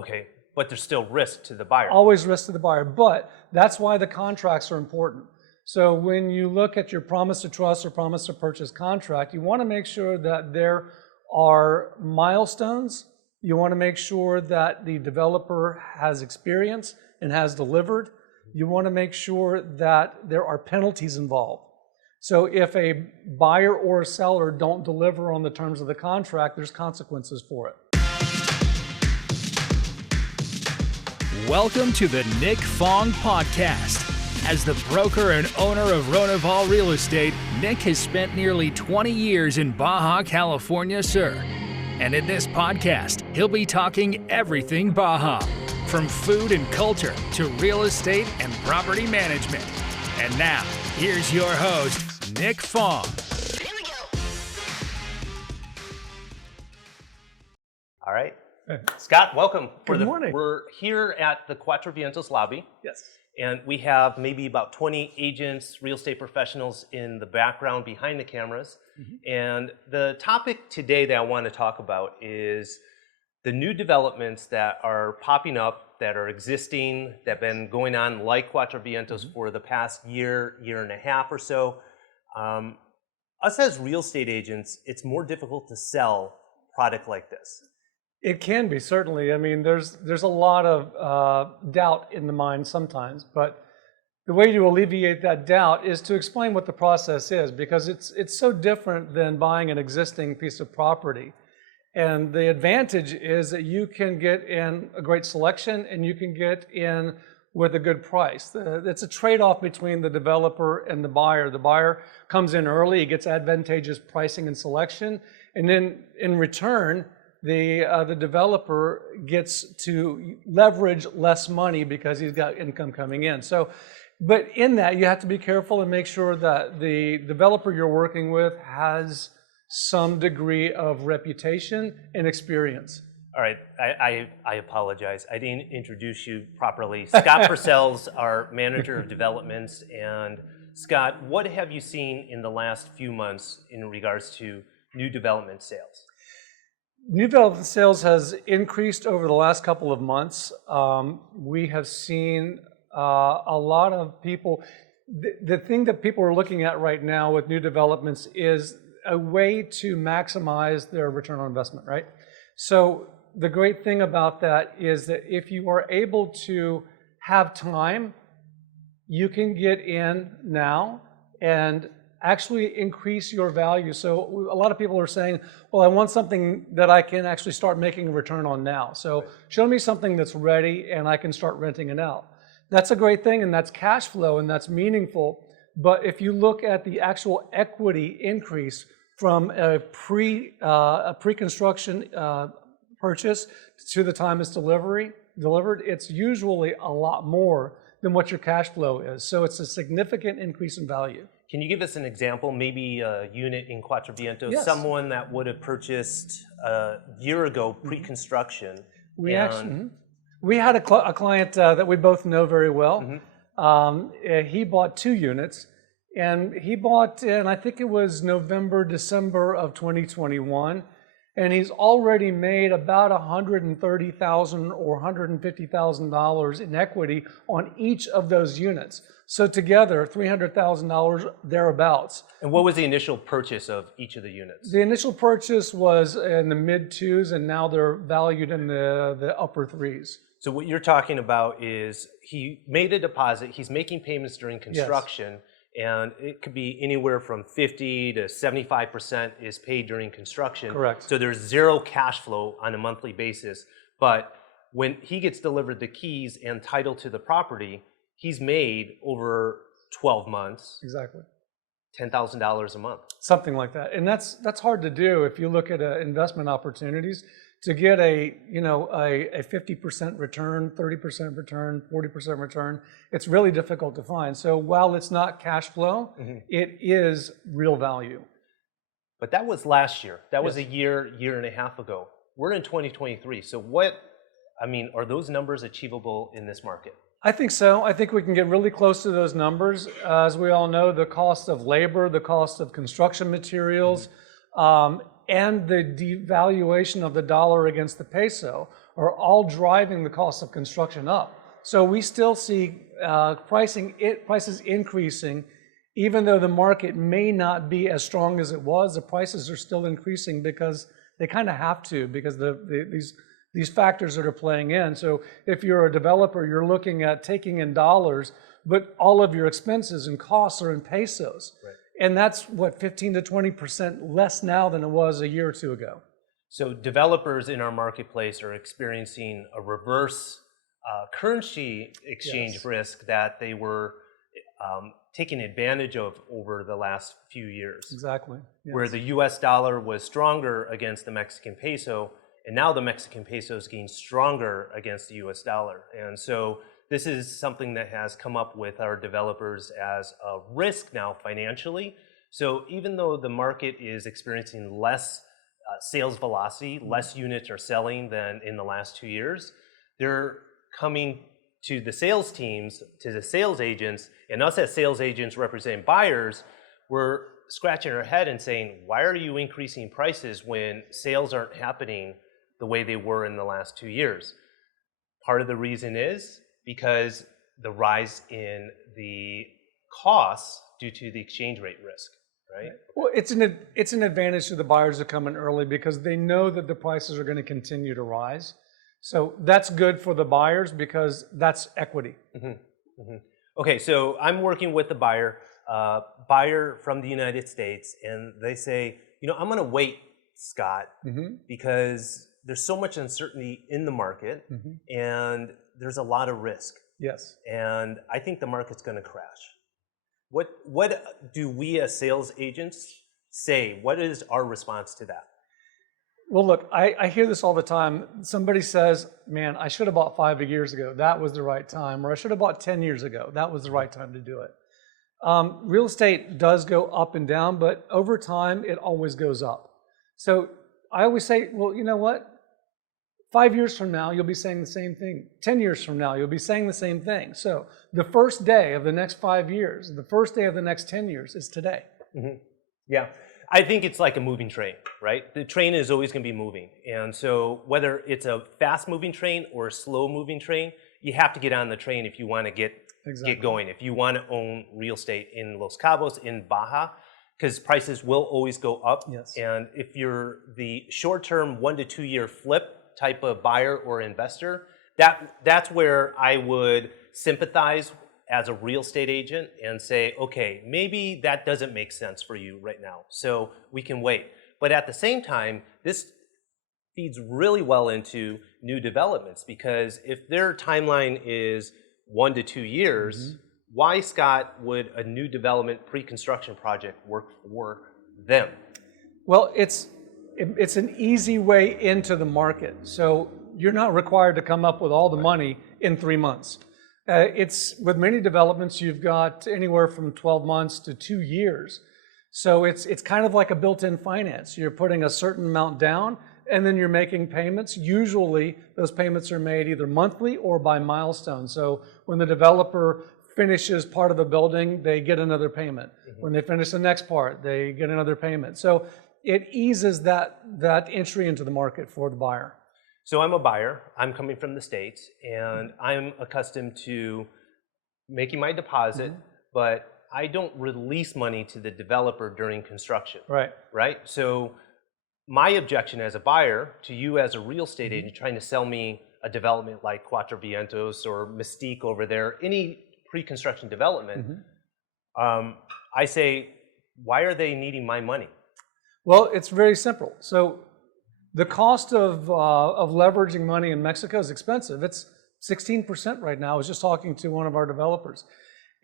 Okay, but there's still risk to the buyer. Always risk to the buyer, but that's why the contracts are important. So when you look at your promise to trust or promise to purchase contract, you want to make sure that there are milestones. You want to make sure that the developer has experience and has delivered. You want to make sure that there are penalties involved. So if a buyer or a seller don't deliver on the terms of the contract, there's consequences for it. Welcome to the Nick Fong Podcast. As the broker and owner of Ronival Real Estate, Nick has spent nearly 20 years in Baja California Sur. And in this podcast, he'll be talking everything Baja, from food and culture to real estate and property management. And now, here's your host, Nick Fong. Here we go. All right. Scott, welcome. Good morning. We're here at the Cuatro Vientos lobby. Yes. And we have maybe about 20 agents, real estate professionals in the background behind the cameras. And the topic today that I want to talk about is the new developments that are popping up, that are existing, that have been going on like Cuatro Vientos for the past year and a half or so. Us as real estate agents, it's more difficult to sell product like this. It can be, certainly. I mean, there's a lot of doubt in the mind sometimes, but the way to alleviate that doubt is to explain what the process is, because it's so different than buying an existing piece of property. And the advantage is that you can get in a great selection and you can get in with a good price. It's a trade-off between the developer and the buyer. The buyer comes in early, he gets advantageous pricing and selection, and then in return, the developer gets to leverage less money because he's got income coming in. So, but in that, you have to be careful and make sure that the developer you're working with has some degree of reputation and experience. All right, I apologize. I didn't introduce you properly. Scott Purcell's our manager of developments. And Scott, what have you seen in the last few months in regards to new development sales? New development sales has increased over the last couple of months. We have seen a lot of people. The thing that people are looking at right now with new developments is a way to maximize their return on investment, right? So the great thing about that is that if you are able to have time, you can get in now and actually increase your value. So a lot of people are saying, well, I want something that I can actually start making a return on now. So show me something that's ready and I can start renting it out. That's a great thing, and that's cash flow and that's meaningful. But if you look at the actual equity increase from a pre-construction purchase to the time it's delivered, it's usually a lot more than what your cash flow is. So it's a significant increase in value. Can you give us an example, maybe a unit in Cuatro Vientos, Yes. someone that would have purchased a year ago pre-construction? We had a client that we both know very well. He bought 2 units, and he bought in, I think it was November, December of 2021, and he's already made about $130,000 or $150,000 in equity on each of those units. So together, $300,000 thereabouts. And what was the initial purchase of each of the units? The initial purchase was in the mid-2s, and now they're valued in the upper 3s. So what you're talking about is he made a deposit, he's making payments during construction, and it could be anywhere from 50 to 75% is paid during construction. Correct. So there's zero cash flow on a monthly basis. But when he gets delivered the keys and title to the property, he's made over 12 months. Exactly. $10,000 a month. Something like that. And that's hard to do if you look at investment opportunities. To get a 50% return, 30% return, 40% return, it's really difficult to find. So while it's not cash flow, it is real value. But that was last year. That was a year and a half ago. We're in 2023. So are those numbers achievable in this market? I think so. I think we can get really close to those numbers. As we all know, the cost of labor, the cost of construction materials, and the devaluation of the dollar against the peso are all driving the cost of construction up. So we still see prices increasing, even though the market may not be as strong as it was. The prices are still increasing because they kind of have to, because these factors that are playing in. So if you're a developer, you're looking at taking in dollars, but all of your expenses and costs are in pesos. Right. And that's what, 15 to 20% less now than it was a year or two ago. So developers in our marketplace are experiencing a reverse currency exchange risk that they were taking advantage of over the last few years. Exactly. Yes. Where the US dollar was stronger against the Mexican peso, and now the Mexican peso is getting stronger against the US dollar. And so this is something that has come up with our developers as a risk now financially. So even though the market is experiencing less sales velocity, less units are selling than in the last 2 years, they're coming to the sales teams, to the sales agents, and us as sales agents representing buyers, we're scratching our head and saying, why are you increasing prices when sales aren't happening the way they were in the last 2 years? Part of the reason is because the rise in the costs due to the exchange rate risk, right? Well, it's an advantage to the buyers that come in early because they know that the prices are going to continue to rise. So that's good for the buyers because that's equity. Mm-hmm. Mm-hmm. Okay, so I'm working with the buyer from the United States, and they say, I'm going to wait, Scott, because there's so much uncertainty in the market, and there's a lot of risk. Yes. And I think the market's going to crash. What do we as sales agents say? What is our response to that? Well, look, I hear this all the time. Somebody says, man, I should have bought 5 years ago. That was the right time. Or I should have bought 10 years ago. That was the right time to do it. Real estate does go up and down, but over time, it always goes up. So I always say, well, you know what? 5 years from now, you'll be saying the same thing. 10 years from now, you'll be saying the same thing. So the first day of the next 5 years, the first day of the next 10 years is today. Mm-hmm. Yeah. I think it's like a moving train, right? The train is always going to be moving. And so whether it's a fast moving train or a slow moving train, you have to get on the train if you want to get going. If you want to own real estate in Los Cabos, in Baja, because prices will always go up. Yes. And if you're the short-term 1 to 2 year flip type of buyer or investor, that's where I would sympathize as a real estate agent and say, okay, maybe that doesn't make sense for you right now, so we can wait. But at the same time, this feeds really well into new developments, because if their timeline is 1 to 2 years, why, Scott, would a new development pre-construction project work for them? Well, it's an easy way into the market. So you're not required to come up with all the money in 3 months. It's with many developments, you've got anywhere from 12 months to 2 years. So it's kind of like a built-in finance. You're putting a certain amount down, and then you're making payments. Usually, those payments are made either monthly or by milestone. So when the developer finishes part of the building, they get another payment. When they finish the next part, they get another payment. So it eases that entry into the market for the buyer. So I'm a buyer, I'm coming from the States, and I'm accustomed to making my deposit, but I don't release money to the developer during construction. Right. Right? So my objection as a buyer to you as a real estate agent trying to sell me a development like Cuatro Vientos or Mystique over there, any pre-construction development, I say, why are they needing my money? Well, it's very simple. So the cost of leveraging money in Mexico is expensive. It's 16% right now. I was just talking to one of our developers.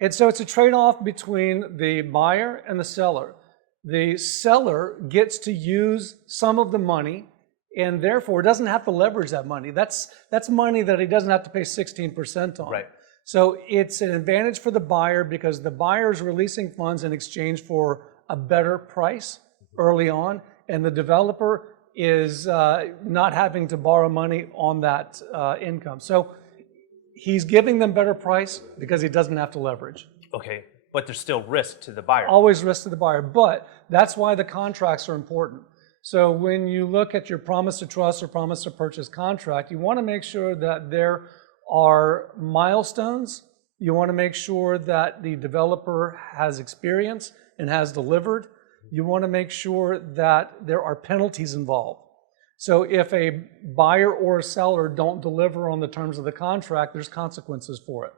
And so it's a trade-off between the buyer and the seller. The seller gets to use some of the money and therefore doesn't have to leverage that money. That's money that he doesn't have to pay 16% on. Right. So it's an advantage for the buyer because the buyer is releasing funds in exchange for a better price early on, and the developer is not having to borrow money on that income. So he's giving them better price because he doesn't have to leverage. Okay, but there's still risk to the buyer. Always risk to the buyer, but that's why the contracts are important. So when you look at your promise to trust or promise to purchase contract, you want to make sure that there are milestones. You want to make sure that the developer has experience and has delivered. You want to make sure that there are penalties involved. So if a buyer or a seller don't deliver on the terms of the contract, there's consequences for it.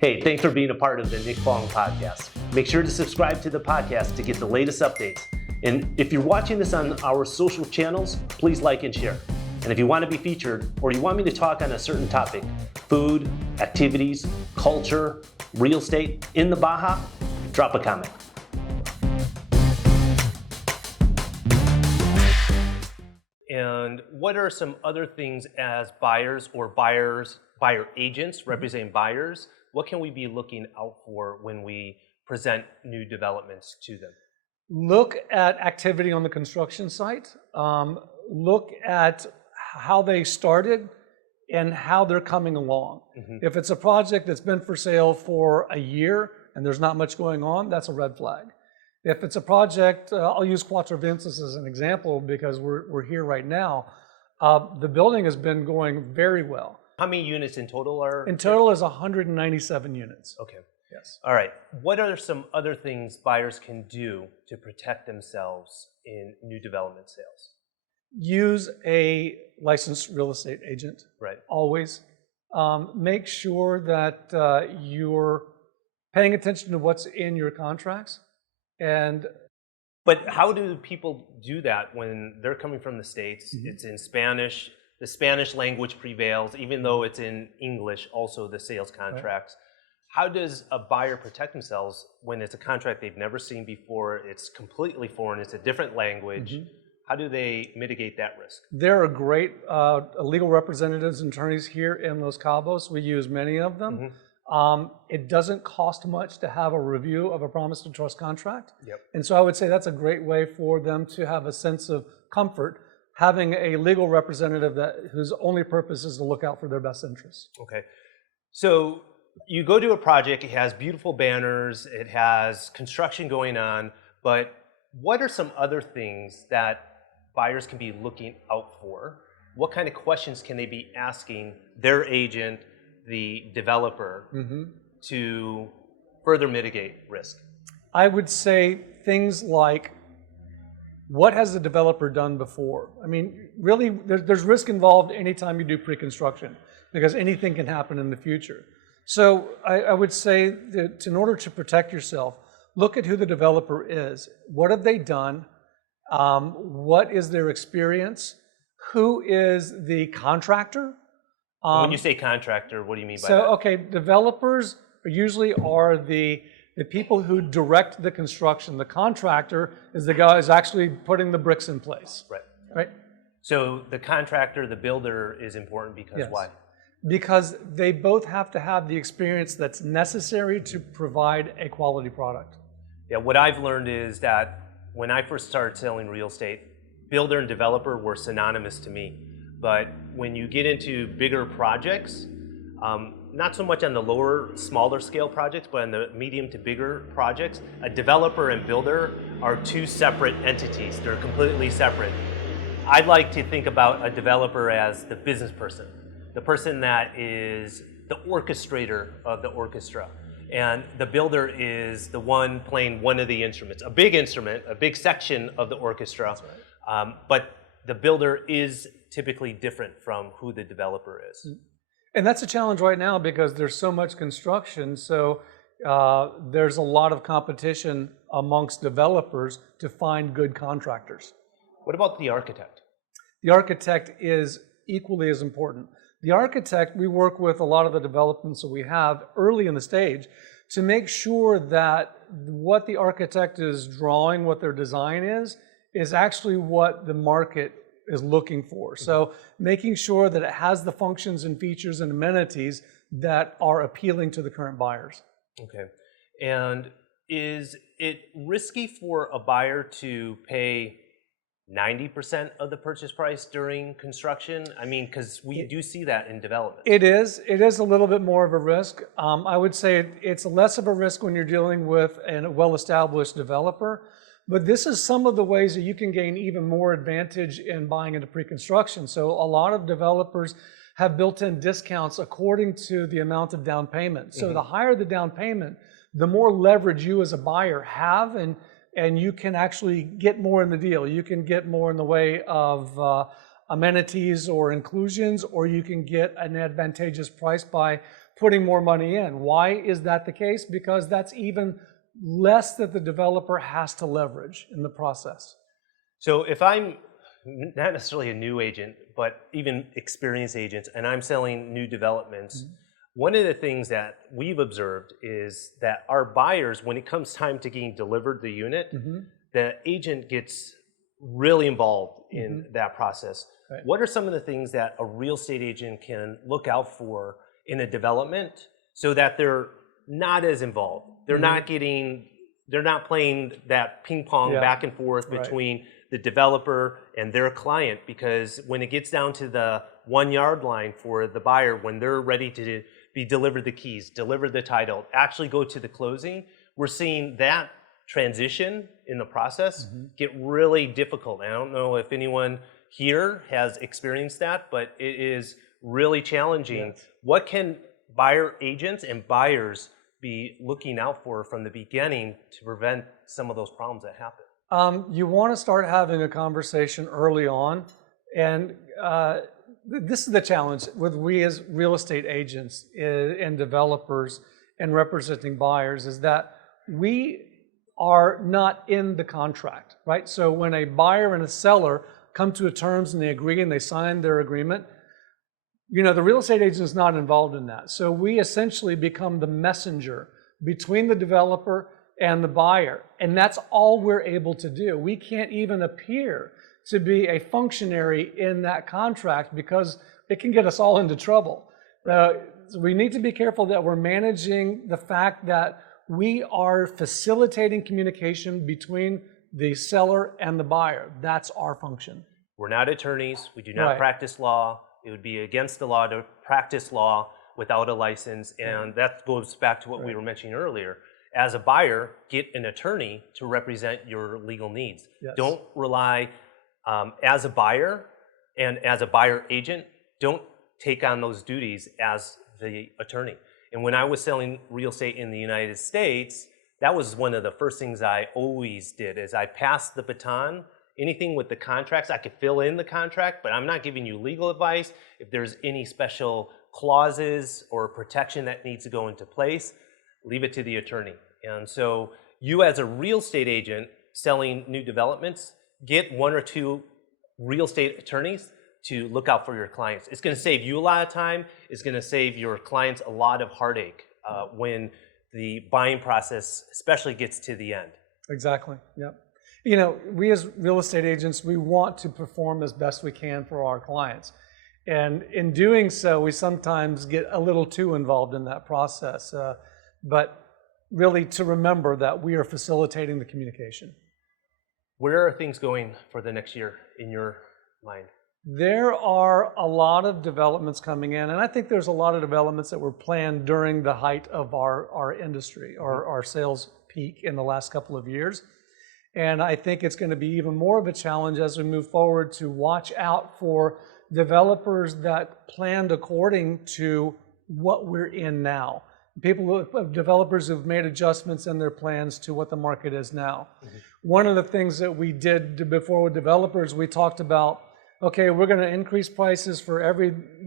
Hey, thanks for being a part of the Nick Fong podcast. Make sure to subscribe to the podcast to get the latest updates. And if you're watching this on our social channels, please like and share. And if you want to be featured or you want me to talk on a certain topic, food, activities, culture, real estate in the Baja, drop a comment. And what are some other things as buyers or buyer agents representing buyers? What can we be looking out for when we present new developments to them? Look at activity on the construction site. Look at how they started and how they're coming along. If it's a project that's been for sale for a year and there's not much going on, that's a red flag. If it's a project, I'll use Quattro Ventus as an example because we're here right now. The building has been going very well. How many units in total are? In total is 197 units. Okay. Yes. All right. What are some other things buyers can do to protect themselves in new development sales? Use a licensed real estate agent. Right. Always. Make sure that you're paying attention to what's in your contracts. But how do people do that when they're coming from the States? It's in Spanish. The Spanish language prevails, even though it's in English, also the sales contracts. Right. How does a buyer protect themselves when it's a contract they've never seen before, it's completely foreign, it's a different language? How do they mitigate that risk? There are great legal representatives and attorneys here in Los Cabos. We use many of them. It doesn't cost much to have a review of a promise to trust contract. And so I would say that's a great way for them to have a sense of comfort having a legal representative whose only purpose is to look out for their best interests. Okay. So you go to a project, it has beautiful banners, it has construction going on, but what are some other things that buyers can be looking out for? What kind of questions can they be asking their agent, the developer, to further mitigate risk? I would say things like, what has the developer done before? I mean, really, there's risk involved anytime you do pre-construction because anything can happen in the future. So I would say that in order to protect yourself, look at who the developer is. What have they done? What is their experience? Who is the contractor? When you say contractor, what do you mean by that? So, okay, developers usually are the people who direct the construction. The contractor is the guy who's actually putting the bricks in place. Right? So the contractor, the builder is important because why? Because they both have to have the experience that's necessary to provide a quality product. Yeah, what I've learned is that when I first started selling real estate, builder and developer were synonymous to me. But when you get into bigger projects, not so much on the lower, smaller scale projects, but on the medium to bigger projects, a developer and builder are two separate entities. They're completely separate. I'd like to think about a developer as the business person, the person that is the orchestrator of the orchestra. And the builder is the one playing one of the instruments, a big instrument, a big section of the orchestra. That's right. But the builder is typically different from who the developer is. And that's a challenge right now because there's so much construction, so there's a lot of competition amongst developers to find good contractors. What about the architect? The architect is equally as important. The architect, we work with a lot of the developments that we have early in the stage to make sure that what the architect is drawing, what their design is actually what the market is looking for. So making sure that it has the functions and features and amenities that are appealing to the current buyers. Okay. And is it risky for a buyer to pay 90% of the purchase price during construction? I mean, because we do see that in development. It is a little bit more of a risk. I would say it's less of a risk when you're dealing with a well-established developer, but this is some of the ways that you can gain even more advantage in buying into pre-construction. So a lot of developers have built-in discounts according to the amount of down payment. So the higher the down payment, the more leverage you as a buyer have, and you can actually get more in the deal. You can get more in the way of amenities or inclusions, or you can get an advantageous price by putting more money in. Why is that the case? Because that's even less that the developer has to leverage in the process. So if I'm not necessarily a new agent, but even experienced agents, and I'm selling new developments, one of the things that we've observed is that our buyers, when it comes time to getting delivered the unit, the agent gets really involved in that process. Right. What are some of the things that a real estate agent can look out for in a development so that they're not as involved? They're not playing that ping pong back and forth between the developer and their client, because when it gets down to the 1 yard line for the buyer, when they're ready to be delivered the keys, deliver the title, actually go to the closing, we're seeing that transition in the process get really difficult. And I don't know if anyone here has experienced that, but it is really challenging. Yes. What can buyer agents and buyers be looking out for from the beginning to prevent some of those problems that happen? You want to start having a conversation early on, and this is the challenge with we as real estate agents and developers and representing buyers, is that we are not in the contract, right? So when a buyer and a seller come to terms and they agree and they sign their agreement, you know, the real estate agent is not involved in that. So we essentially become the messenger between the developer and the buyer. And that's all we're able to do. We can't even appear to be a functionary in that contract because it can get us all into trouble. So we need to be careful that we're managing the fact that we are facilitating communication between the seller and the buyer. That's our function. We're not attorneys. We do not practice law. It would be against the law to practice law without a license. And that goes back to what we were mentioning earlier. As a buyer, get an attorney to represent your legal needs. Yes. Don't rely as a buyer and as a buyer agent, don't take on those duties as the attorney. And when I was selling real estate in the United States, that was one of the first things I always did, is I passed the baton. Anything with the contracts, I could fill in the contract, but I'm not giving you legal advice. If there's any special clauses or protection that needs to go into place, leave it to the attorney. And so you as a real estate agent selling new developments, get 1 or 2 real estate attorneys to look out for your clients. It's going to save you a lot of time. It's going to save your clients a lot of heartache when the buying process especially gets to the end. Exactly, yep. You know, we as real estate agents, we want to perform as best we can for our clients. And in doing so, we sometimes get a little too involved in that process. But really to remember that we are facilitating the communication. Where are things going for the next year in your mind? There are a lot of developments coming in, and I think there's a lot of developments that were planned during the height of our industry, or our sales peak in the last couple of years. And I think it's going to be even more of a challenge as we move forward to watch out for developers that planned according to what we're in now. Developers who've made adjustments in their plans to what the market is now. One of the things that we did before with developers, we talked about, okay, we're going to increase prices for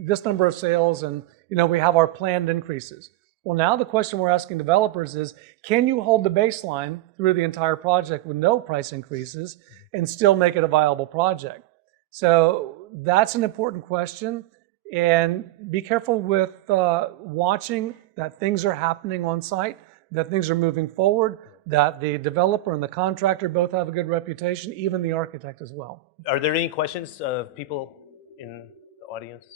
this number of sales, and we have our planned increases. Well, now the question we're asking developers is, can you hold the baseline through the entire project with no price increases and still make it a viable project? So that's an important question, and be careful with watching that things are happening on site, that things are moving forward, that the developer and the contractor both have a good reputation, even the architect as well. Are there any questions of people in the audience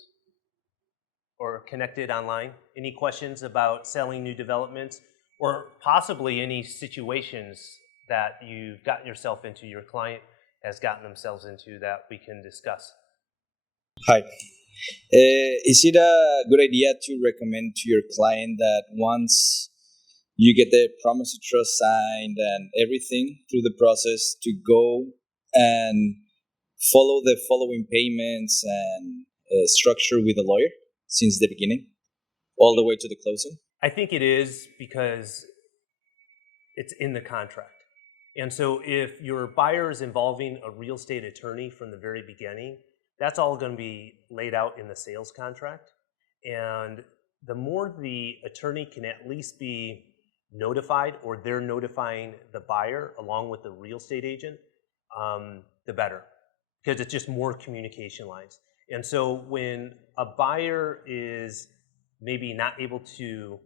or connected online? Any questions about selling new developments, or possibly any situations that you've gotten yourself into, your client has gotten themselves into that we can discuss. Hi. Is it a good idea to recommend to your client that once you get the promise of trust signed and everything through the process to go and follow the following payments and structure with a lawyer since the beginning, all the way to the closing? I think it is because it's in the contract. And so if your buyer is involving a real estate attorney from the very beginning, that's all going to be laid out in the sales contract. And the more the attorney can at least be notified, or they're notifying the buyer along with the real estate agent, the better, because it's just more communication lines. And so when a buyer is maybe not able to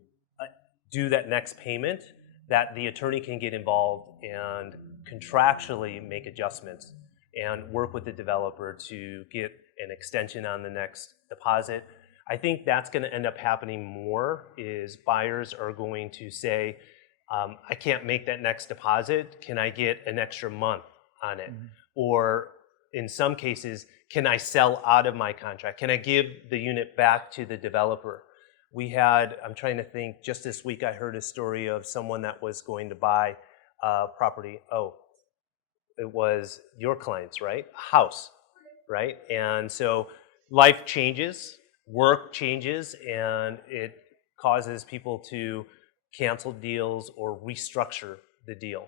do that next payment, that the attorney can get involved and contractually make adjustments and work with the developer to get an extension on the next deposit. I think that's going to end up happening more, is buyers are going to say, I can't make that next deposit, can I get an extra month on it? Mm-hmm. Or in some cases, can I sell out of my contract? Can I give the unit back to the developer? We had, I'm trying to think, just this week I heard a story of someone that was going to buy a property. Oh, it was your clients, right? A house, right? And so life changes, work changes, and it causes people to cancel deals or restructure the deal.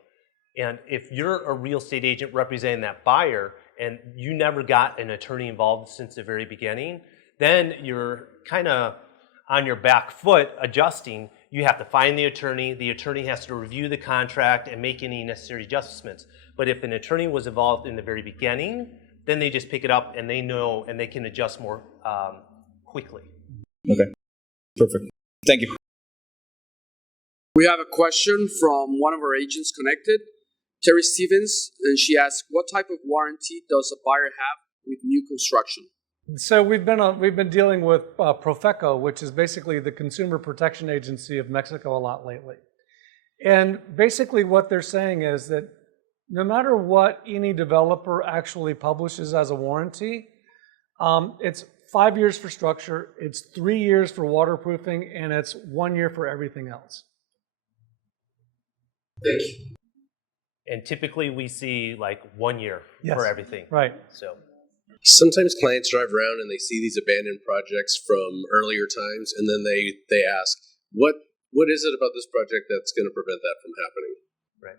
And if you're a real estate agent representing that buyer and you never got an attorney involved since the very beginning, then you're kind of on your back foot adjusting. You have to find the attorney has to review the contract and make any necessary adjustments. But if an attorney was involved in the very beginning, then they just pick it up and they know and they can adjust more quickly. Okay, perfect. Thank you. We have a question from one of our agents connected, Terry Stevens, and she asks, what type of warranty does a buyer have with new construction? So we've been dealing with Profeco, which is basically the Consumer Protection Agency of Mexico, a lot lately. And basically what they're saying is that no matter what any developer actually publishes as a warranty, it's 5 years for structure, it's 3 years for waterproofing, and it's 1 year for everything else. Thank you. And typically we see like 1 year for everything. Right. So sometimes clients drive around and they see these abandoned projects from earlier times, and then they ask, what is it about this project that's going to prevent that from happening? Right.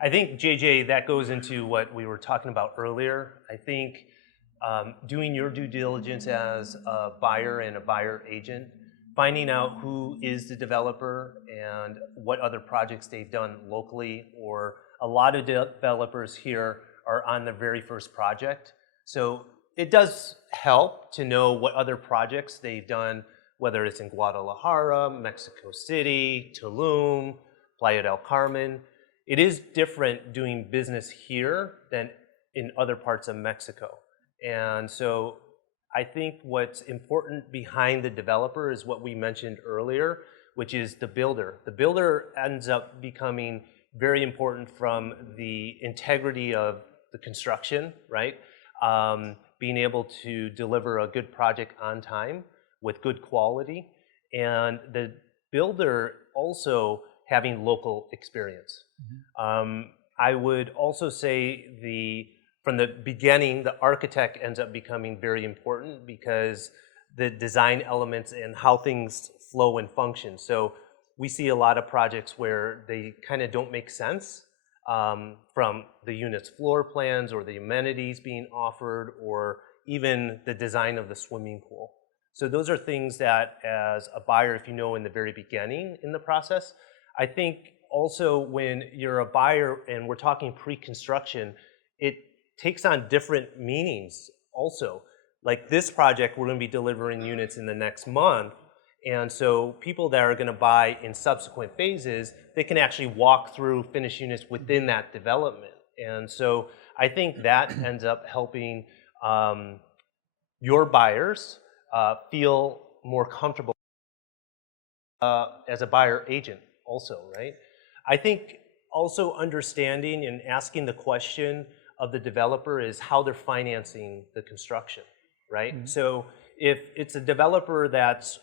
I think, JJ, that goes into what we were talking about earlier. I think doing your due diligence as a buyer and a buyer agent, finding out who is the developer and what other projects they've done locally, or a lot of developers here are on their very first project. So it does help to know what other projects they've done, whether it's in Guadalajara, Mexico City, Tulum, Playa del Carmen. It is different doing business here than in other parts of Mexico. And so I think what's important behind the developer is what we mentioned earlier, which is the builder. The builder ends up becoming very important from the integrity of the construction, right? Being able to deliver a good project on time with good quality, and the builder also having local experience. Mm-hmm. I would also say from the beginning, the architect ends up becoming very important, because the design elements and how things flow and function. So we see a lot of projects where they kind of don't make sense from the unit's floor plans or the amenities being offered, or even the design of the swimming pool. So those are things that, as a buyer, if you know in the very beginning in the process, I think also when you're a buyer and we're talking pre-construction, it takes on different meanings also. Like this project, we're going to be delivering units in the next month. And so people that are going to buy in subsequent phases, they can actually walk through finished units within that development. And so I think that ends up helping your buyers feel more comfortable as a buyer agent also, right? I think also understanding and asking the question of the developer is how they're financing the construction, right? So if it's a developer that's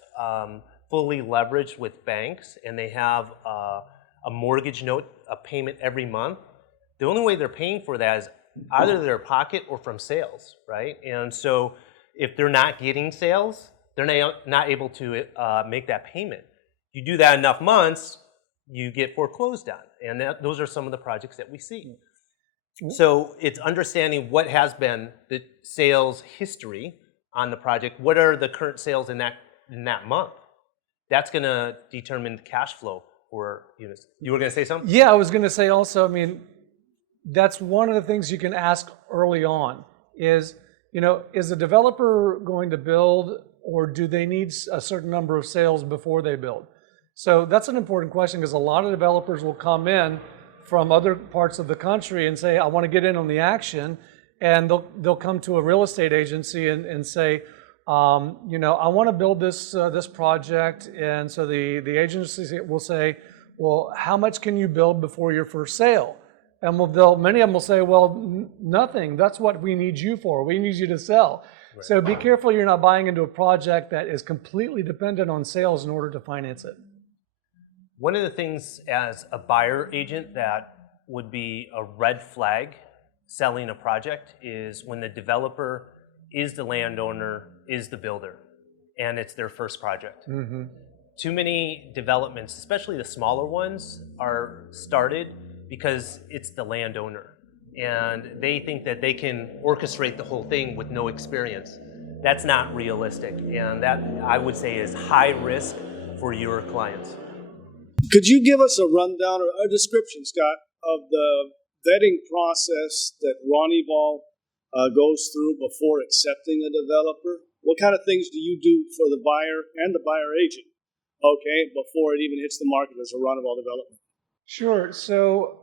fully leveraged with banks and they have a mortgage note, a payment every month, the only way they're paying for that is either their pocket or from sales, right? And so if they're not getting sales, they're not able to make that payment. You do that enough months, you get foreclosed on. And those are some of the projects that we see. So it's understanding what has been the sales history on the project. What are the current sales in that month? That's going to determine the cash flow for units. You were going to say something? Yeah, I was going to say also, I mean, that's one of the things you can ask early on is, is the developer going to build, or do they need a certain number of sales before they build? So that's an important question, because a lot of developers will come in from other parts of the country and say, I want to get in on the action, and they'll come to a real estate agency and say, I want to build this project, and so the agency will say, well, how much can you build before your first sale? And many of them will say, well, nothing. That's what we need you for. We need you to sell. Right. So be careful you're not buying into a project that is completely dependent on sales in order to finance it. One of the things as a buyer agent that would be a red flag selling a project is when the developer is the landowner, is the builder, and it's their first project. Mm-hmm. Too many developments, especially the smaller ones, are started because it's the landowner, and they think that they can orchestrate the whole thing with no experience. That's not realistic, and that, I would say, is high risk for your clients. Could you give us a rundown or a description, Scott, of the vetting process that Ronival goes through before accepting a developer? What kind of things do you do for the buyer and the buyer agent, before it even hits the market as a Ronival development? Sure. So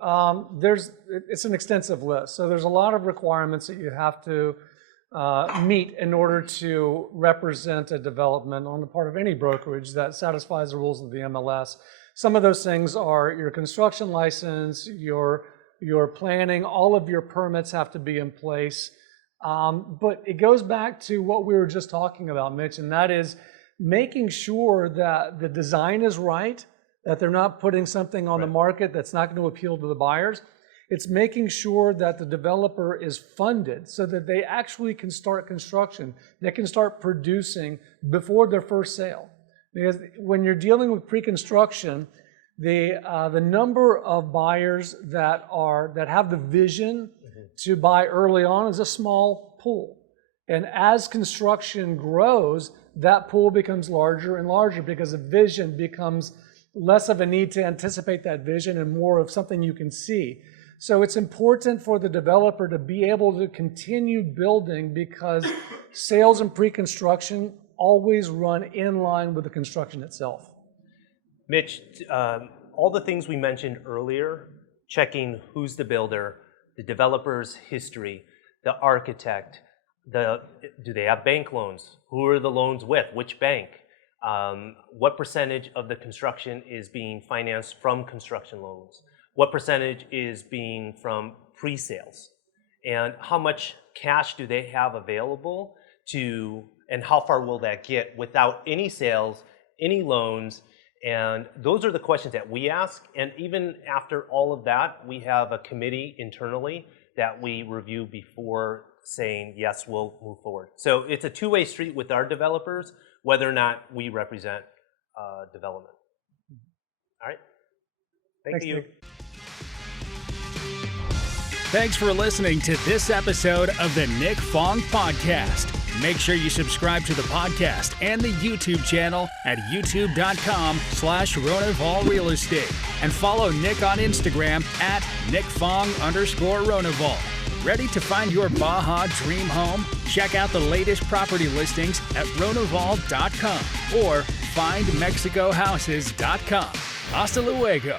it's an extensive list. So there's a lot of requirements that you have to meet in order to represent a development on the part of any brokerage that satisfies the rules of the MLS. Some of those things are your construction license, your planning, all of your permits have to be in place. But it goes back to what we were just talking about, Mitch, and that is making sure that the design is right, that they're not putting something on the market that's not going to appeal to the buyers. It's making sure that the developer is funded so that they actually can start construction. They can start producing before their first sale. Because when you're dealing with pre-construction, the number of buyers that have the vision to buy early on is a small pool. And as construction grows, that pool becomes larger and larger because the vision becomes less of a need to anticipate that vision and more of something you can see. So it's important for the developer to be able to continue building because sales and pre-construction always run in line with the construction itself. Mitch, all the things we mentioned earlier, checking who's the builder, the developer's history, the architect, do they have bank loans? Who are the loans with? Which bank? What percentage of the construction is being financed from construction loans? What percentage is being from pre-sales? And how much cash do they have available and how far will that get without any sales, any loans? And those are the questions that we ask. And even after all of that, we have a committee internally that we review before saying, yes, we'll move forward. So it's a two-way street with our developers, whether or not we represent development. All right. Thank you. Nick. Thanks for listening to this episode of the Nick Fong Podcast. Make sure you subscribe to the podcast and the YouTube channel at youtube.com/Ronival Real Estate and follow Nick on Instagram at NickFong_Ronival. Ready to find your Baja dream home? Check out the latest property listings at Ronival.com or findmexicohouses.com. Hasta luego.